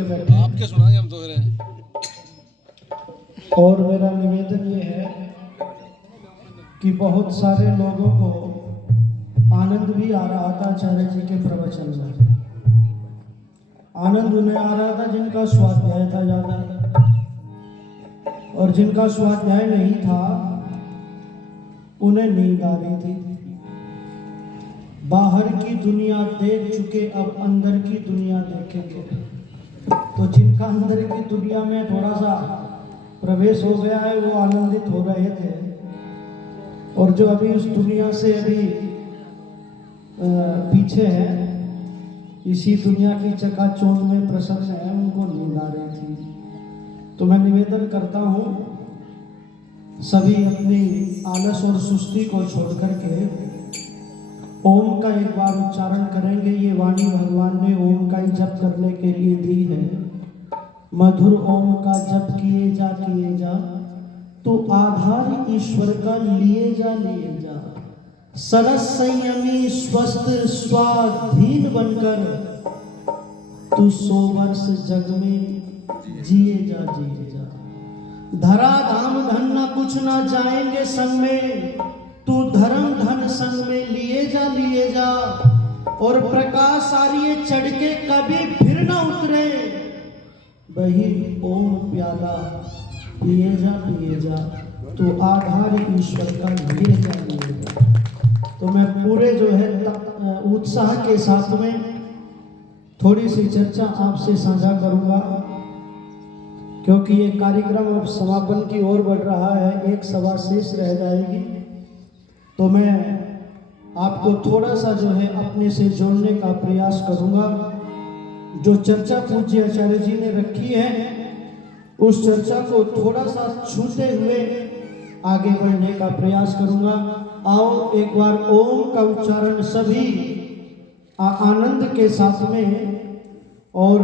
के बैठे आपके सुनाएंगे हम तो फिर। और मेरा निवेदन ये है कि बहुत सारे लोगों को आनंद भी आ रहा था आचार्य जी के प्रवचन में। आनंद उन्हें आ रहा था जिनका स्वाध्याय था ज्यादा, और जिनका स्वाध्याय नहीं था उन्हें नींद आ रही थी। बाहर की दुनिया देख चुके अब अंदर की दुनिया देखेंगे। तो जिनका अंदर की दुनिया में थोड़ा सा प्रवेश हो गया है वो आनंदित हो रहे थे, और जो अभी उस दुनिया से अभी पीछे हैं, इसी दुनिया की चकाचौंध में प्रसन्न है, उनको नींद आ रही थी। तो मैं निवेदन करता हूँ सभी अपनी आलस और सुस्ती को छोड़ करके ओम का एक बार उच्चारण करेंगे। ये वाणी भगवान ने ओम का ही जप करने के लिए दी है। मधुर ओम का जप किए जा तो आधार ईश्वर का लिए जा। सरस संयमी स्वस्थ स्वाधीन बनकर तू 100 वर्ष जग में जिए जा। धरा धाम धन ना कुछ ना जाएंगे संग में, तू धर्म धन संग में लिए जा। और प्रकाश आर्य चढ़ के कभी फिर ना उतरे, वही ओम प्याला पिए जा तो आधार ईश्वर का लिए जा। तो मैं पूरे जो है उत्साह के साथ में थोड़ी सी चर्चा आपसे साझा करूंगा, क्योंकि ये कार्यक्रम अब समापन की ओर बढ़ रहा है। एक सभा शेष रह जाएगी, तो मैं आपको थोड़ा सा जो है अपने से जोड़ने का प्रयास करूंगा। जो चर्चा पूज्य आचार्य जी ने रखी है उस चर्चा को थोड़ा सा छूते हुए आगे बढ़ने का प्रयास करूंगा। आओ एक बार ओम का उच्चारण सभी आनंद के साथ में और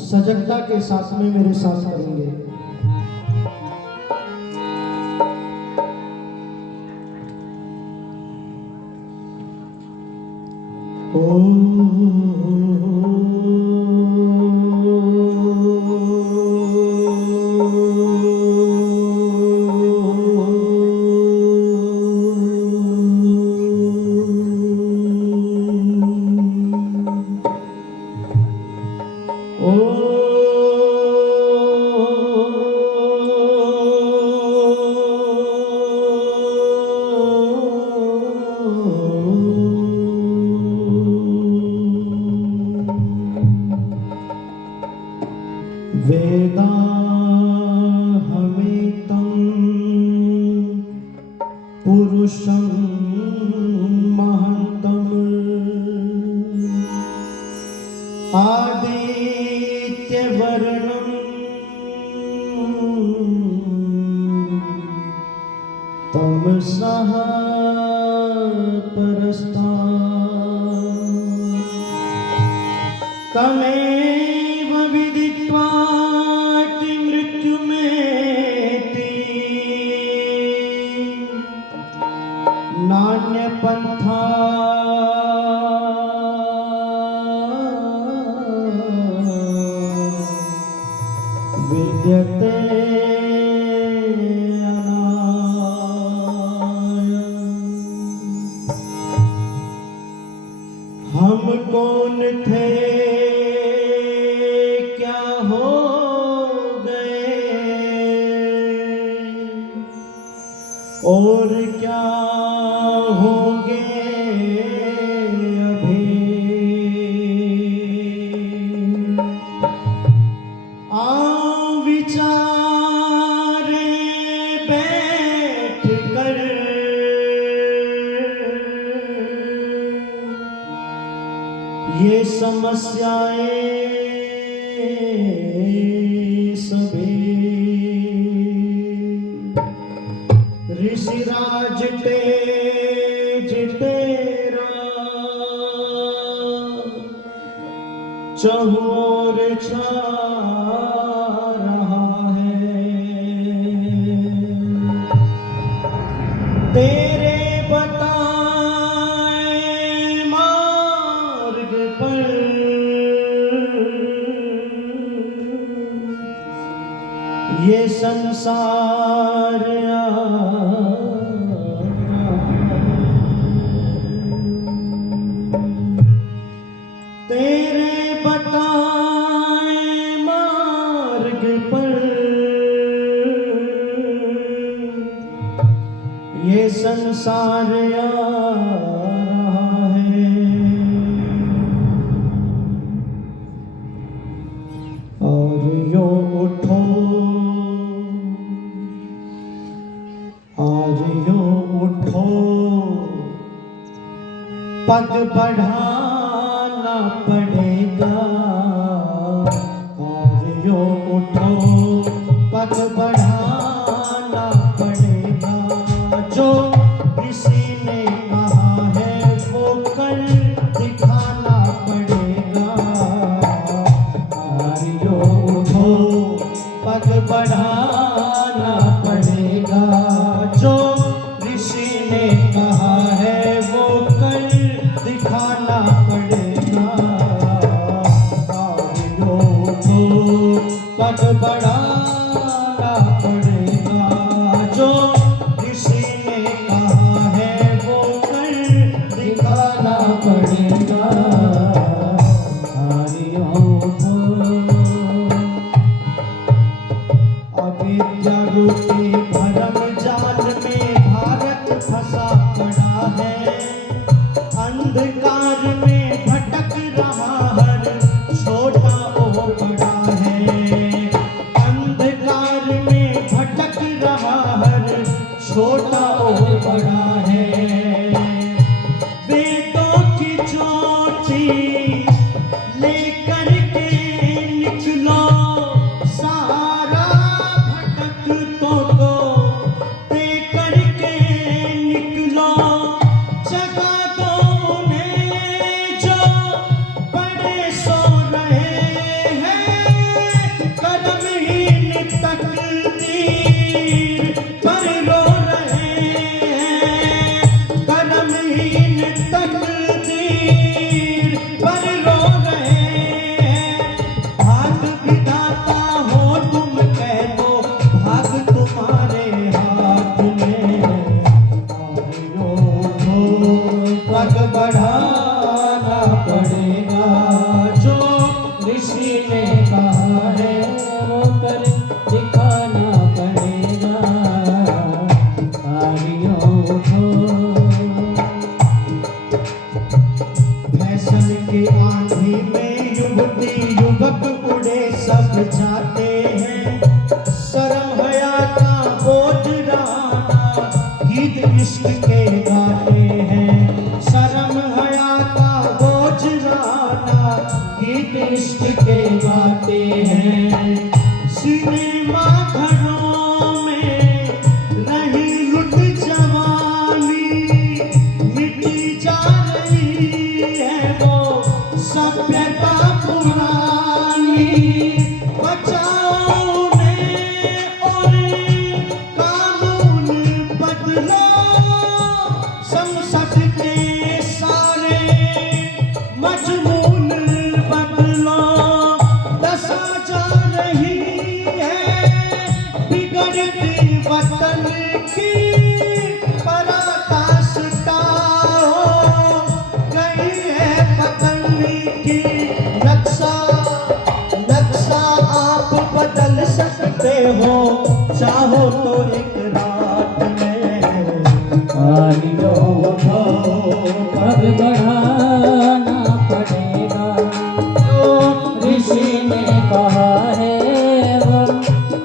सजगता के साथ में मेरे साथ करेंगे। वेदा हमें तम पुरुषं महंतम आदित्य वर्णम तमसः परस्ता तमेव विदित्वा नान्य पंथा विद्यते अनाय। हम कौन थे क्या हो गए और क्या होंगे अभी। आओ विचारे बैठ कर ये समस्याएं सभी। ऋषिराज तेज तेरा चहुओर छा रहा है, तेरे बताए मार्ग पर ये संसार तेरे बताए मार्ग पर ये संसार आ रहा है। और यो उठो, आज यो उठो, पग बढ़ाना पड़ेगा। आज यो उठो, पग बढ़ाना पड़ेगा। जो किसी ने कहा है वो कर दिखाना पड़ेगा। आज यो उठो, पग बढ़ाना पड़ेगा। जो ऋषि ने कहा है वो कर दिखाना पड़ेगा। आज यो उठो, पग बढ़ाना पड़ेगा। जो ऋषि ने कहा है वो कर दिखाना पड़ेगा। आज यो उठो, अविद्या रूपी भरम जाल में भारत फंसा पड़ा है। अंधकार में भटक रहा हर छोटा और बड़ा है। अंधकार में भटक रहा हर छोटा और बड़ा है। वेदों की ज्योति लेकर के निकलो, सारा भटकतों को दे करके निकलो। जगा दो उन्हें जो बड़े सो रहे हैं। कर्महीन तकदीर पर रो रहे हैं। कर्महीन तकदीर पर रो रहे हैं। भाग विधाता हो तुम कह दो, भाग तुम्हारे हाथ में। आज यो उठो, पग बढ़ाना पड़ेगा। जो ऋषि ने कहा है वो कर दिखाना पड़ेगा। आज यो उठो, फैशन के आंधी में युवती युवक उड़े सब जाते हैं। शर्म हया का बोझ रहाना गीत इश्क के गाते हैं। शर्म हया का बोझ रहाना गीत इश्क के गाते हैं। सिनेमा घरों में रही लुट जवानी, मिटी जा रही है वो सभ्यता पुरानी। बचाओ उन्हें और कानून बदलो, संसद के सारे मजमून बदलो। दशा जा रही है बिगड़ती वतन की, पराकाष्ठा हो गई है पतन की। नक्शा नक्शा आप बदल सकते हो चाहो तो एक रात में। आज यो उठो, पग बढ़ाना पड़ेगा। जो ऋषि ने कहा है वो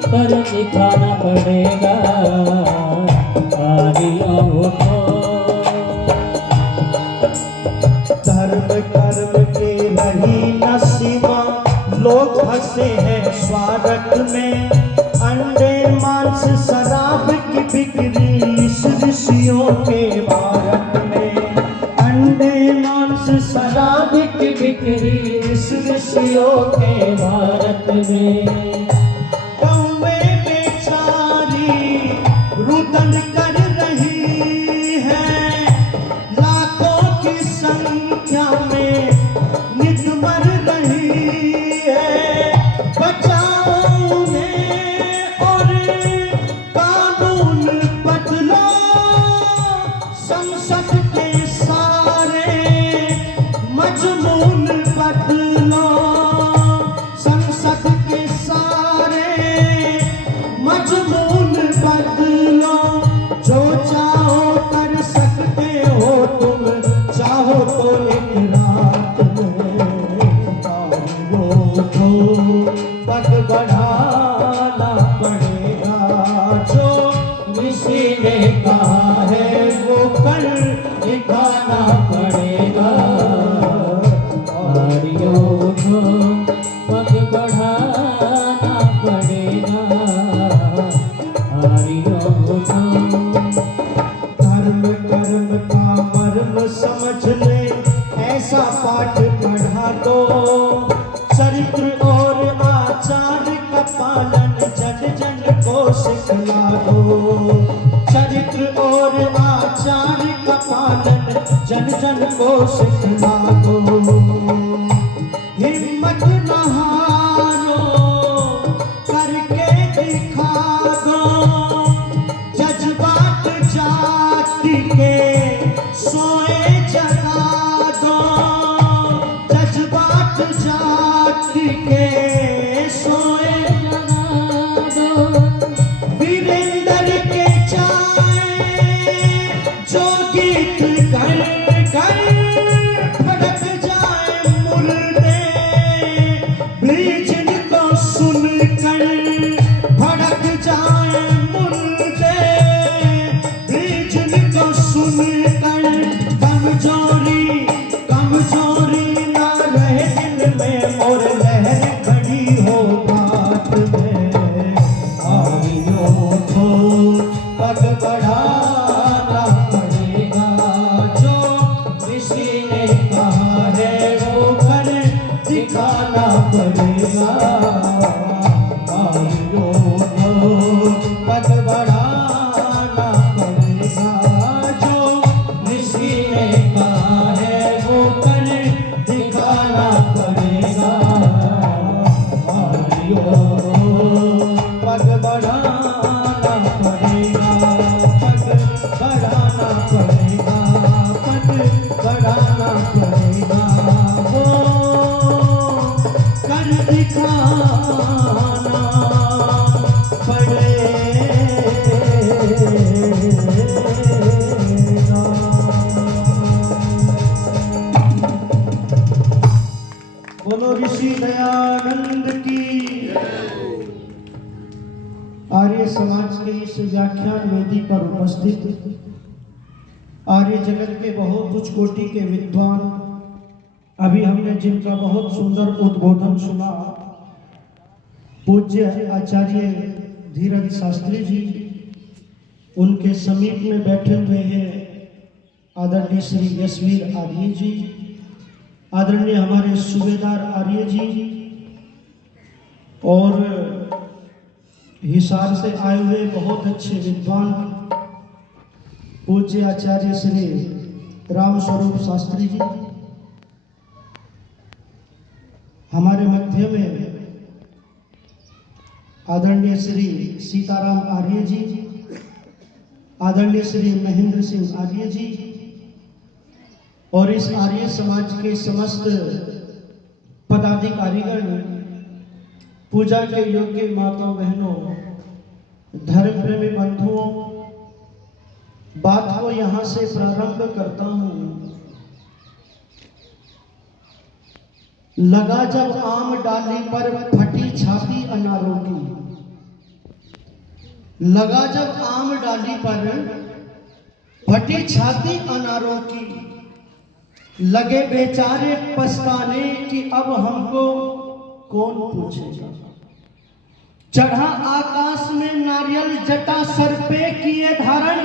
कर दिखाना पड़ेगा। आज यो उठो, धर्म कर्म के रही न सीमा, लोग फंसे हैं स्वार्थ में। अंडे मांस शराब की बिक्री इस ऋषियों के भारत में। अंडे मांस शराब की बिक्री इस ऋषियों के भारत में। कौवे बेचारी रुदन कर रही है, लाखों की संख्या में नित मर रही है। बचाओ उन्हें पग बढ़ाना पड़ेगा, जो ऋषि ने कहा है वो कर दिखाना पड़ेगा। आर्यों को पग बढ़ाना पड़ेगा, आर्यों को। धर्म कर्म का मर्म समझ ले, ऐसा पाठ पढ़ा दो। चरित्र और आचार का पालन जन जन को सिखला दो। चरित्र और आचार का पालन जन जन को सिखला दो। हिम्मत न हारो, करके दिखा दो। जज्बात जाति के सोए जगा दो। जज्बात जाति के सोए जगा दो। वीरेंद्र के चाहे जो गीत कर कर फड़क जाए मुर्दे। ब्रिज को सुनकर भड़क जाए मुर्दे। ब्रिज को सुनकर कमजोरी कमजोरी ना रहे दिल में, और लहर खड़ी हो बात में। आइयों को पग बढ़ाना पड़ेगा, जो ऋषि ने कहा है वो कर दिखाना पड़ेगा। आइयों को पग बढ़ाना पड़ेगा, जो ऋषि ने कहा है वो कर दिखाना पड़ेगा। आइयों पग बढ़ाना पड़ेगा, पग बढ़ाना पड़ेगा, पग बढ़ाना पड़ेगा। वो कर दिखाना पड़ेगा। बोलो ऋषि दयानंद की। आर्य समाज के इस व्याख्यान वेदी पर उपस्थित आर्य जगत के बहुत उच्च कोटि के विद्वान, अभी हमने जिनका बहुत सुंदर उद्बोधन सुना, पूज्य आचार्य धीरज शास्त्री जी, उनके समीप में बैठे हुए हैं आदरणीय श्री यशवीर आर्य जी, आदरणीय हमारे सूबेदार आर्य जी, और हिसार से आए हुए बहुत अच्छे विद्वान पूज्य आचार्य श्री राम स्वरूप शास्त्री जी, हमारे मध्य में आदरणीय श्री सीताराम आर्य जी, आदरणीय श्री महेंद्र सिंह आर्य जी, और इस आर्य समाज के समस्त पदाधिकारीगण, पूजा के योग्य माताओं बहनों, धर्म प्रेमी बंधुओं, बात को यहां से प्रारंभ करता हूं। लगा जब आम डाली पर फटी छाती अनारों की। लगा जब आम डाली पर फटी छाती अनारों की। लगे बेचारे पछताने कि अब हमको कौन पूछेगा। चढ़ा आकाश में नारियल जटा सर पे किए धारण।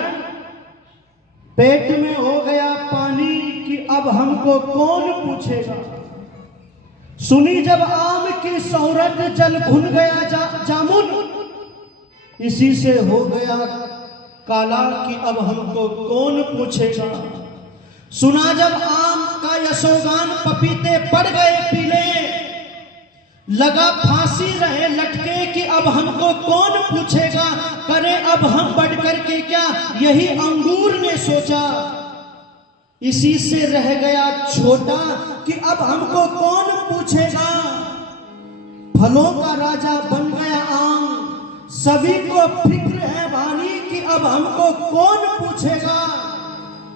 पेट में हो गया पानी कि अब हमको कौन पूछेगा। सुनी जब आम की शोहरत जल भुन गया जामुन। इसी से हो गया काला कि अब हमको कौन पूछेगा। सुना जब आम का यशोगान पपीते पड़ गए पीले। लगा फांसी रहे लटके कि अब हमको कौन पूछेगा। करे अब हम बढ़ करके क्या यही अंगूर ने सोचा। इसी से रह गया छोटा कि अब हमको कौन पूछेगा। फलों का राजा बन गया आम। सभी को फिक्र है वाणी कि अब हमको कौन पूछेगा।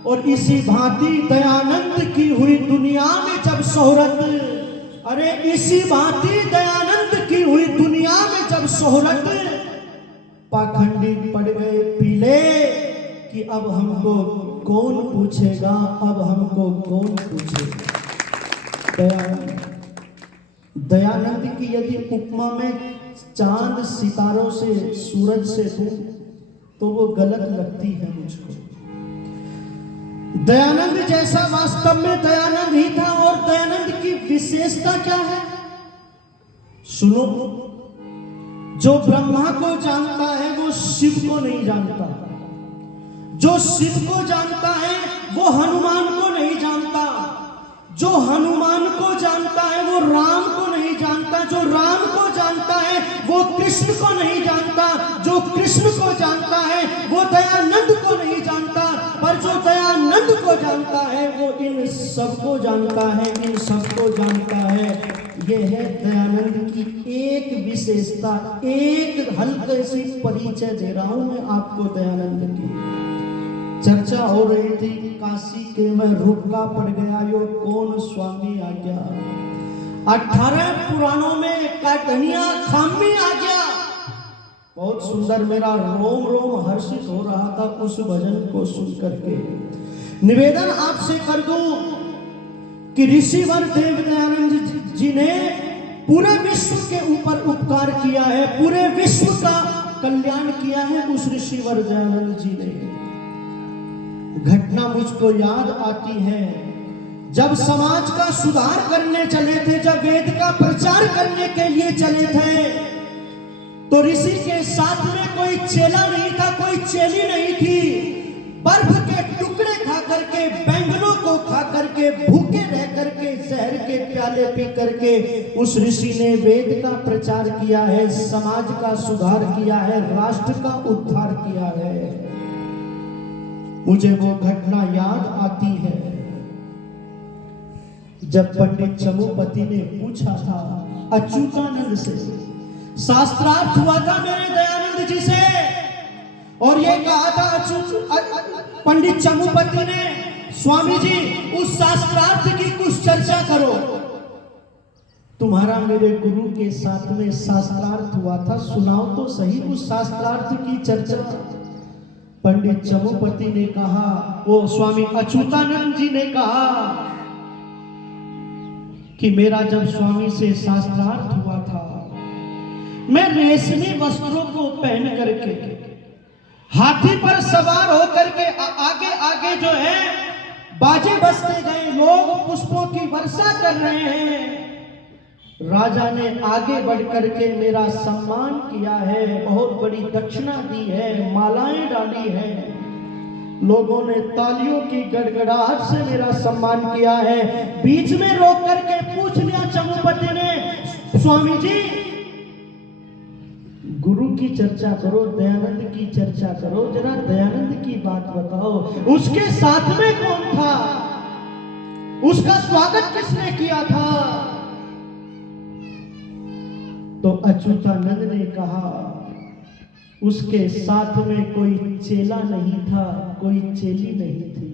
और इसी भांति दयानंद की हुई दुनिया में जब शोहरत। अरे इसी भांति दयानंद सोहरत पाखंडी पड़ गए पीले कि अब हमको कौन पूछेगा, अब हमको कौन पूछेगा। दयानंद की यदि उपमा में चांद सितारों से, सूरज से दूं तो वो गलत लगती है मुझको। दयानंद जैसा वास्तव में दयानंद ही था। और दयानंद की विशेषता क्या है सुनो। जो ब्रह्मा को जानता है वो शिव को नहीं जानता, जो शिव को जानता है वो हनुमान को नहीं जानता, जो हनुमान को जानता है वो राम को नहीं जानता, जो राम को जानता है वो कृष्ण को नहीं जानता, जो कृष्ण को जानता है वो दयानंद को नहीं जानता, पर जो दयानंद को जानता है वो इन सबको जानता है, इन सबको जानता है। ये है दयानंद की एक विशेषता। एक हल्के सी परिचय दे रहा हूं मैं आपको दयानंद की। चर्चा हो रही थी काशी के, मैं रुका पड़ गया, यो कौन स्वामी आ गया। 18 पुराणों में काटनिया खामी आ गया। बहुत सुंदर, मेरा रोम रोम हर्षित हो रहा था उस भजन को सुन करके। निवेदन आपसे कर दूं कि ऋषिवर देव दयानंद जी ने पूरे विश्व के ऊपर उपकार किया है, पूरे विश्व का कल्याण किया है उस ऋषिवर दयानंद जी ने। घटना मुझको याद आती है, जब समाज का सुधार करने चले थे, जब वेद का प्रचार करने के लिए चले थे, तो ऋषि के साथ में कोई चेला नहीं था, कोई चेली नहीं थी। बर्फ के टुकड़े खा करके, बैंगनों को खा करके, भूखे रह करके, जहर के प्याले पी करके उस ऋषि ने वेद का प्रचार किया है, समाज का सुधार किया है, राष्ट्र का उद्धार किया है। मुझे वो घटना याद आती है जब पंडित चमुपति ने पूछा था अच्युतानंद से, शास्त्रार्थ हुआ था मेरे दयानंद जी से, और ये कहा था पंडित चमुपति ने, स्वामी जी उस शास्त्रार्थ की कुछ चर्चा करो। तुम्हारा मेरे गुरु के साथ में शास्त्रार्थ हुआ था, सुनाओ तो सही उस शास्त्रार्थ की चर्चा। पंडित चमुपति ने कहा, वो स्वामी अच्युतानंद जी ने कहा कि मेरा जब स्वामी से शास्त्रार्थ हुआ था, मैं रेशमी वस्त्रों को पहन करके, हाथी पर सवार होकर के आगे आगे जो है बाजे बजते गए, लोग पुष्पों की वर्षा कर रहे हैं। राजा ने आगे बढ़ करके मेरा सम्मान किया है, बहुत बड़ी दक्षिणा दी है, मालाएं डाली है, लोगों ने तालियों की गड़गड़ाहट से मेरा सम्मान किया है। बीच में रोक करके पूछ लिया चमुपति ने, स्वामी जी गुरु की चर्चा करो, दयानंद की चर्चा करो, जरा दयानंद की बात बताओ, उसके साथ में कौन था, उसका स्वागत किसने किया था? तो अच्युतानंद ने कहा, उसके साथ में कोई चेला नहीं था, कोई चेली नहीं थी,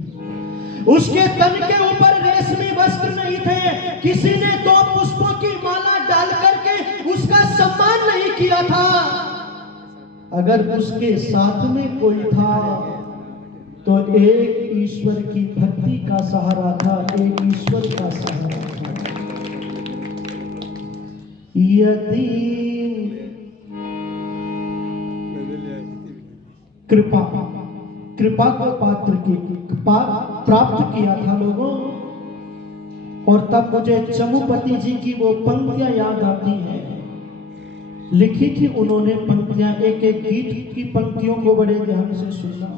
उसके तन के ऊपर रेशमी वस्त्र नहीं थे, किसी ने 2 पुष्पों की माला डाल करके उसका सम्मान नहीं किया था। अगर उसके साथ में कोई था तो एक ईश्वर की भक्ति का सहारा था, एक ईश्वर का सहारा था। यदि कृपा को प्राप्त किया था लोगों, और तब मुझे चमुपति जी की वो पंक्तियां याद आती हैं, लिखी थी उन्होंने पंक्तियां, एक एक गीत की पंक्तियों को बड़े ध्यान से सुनना।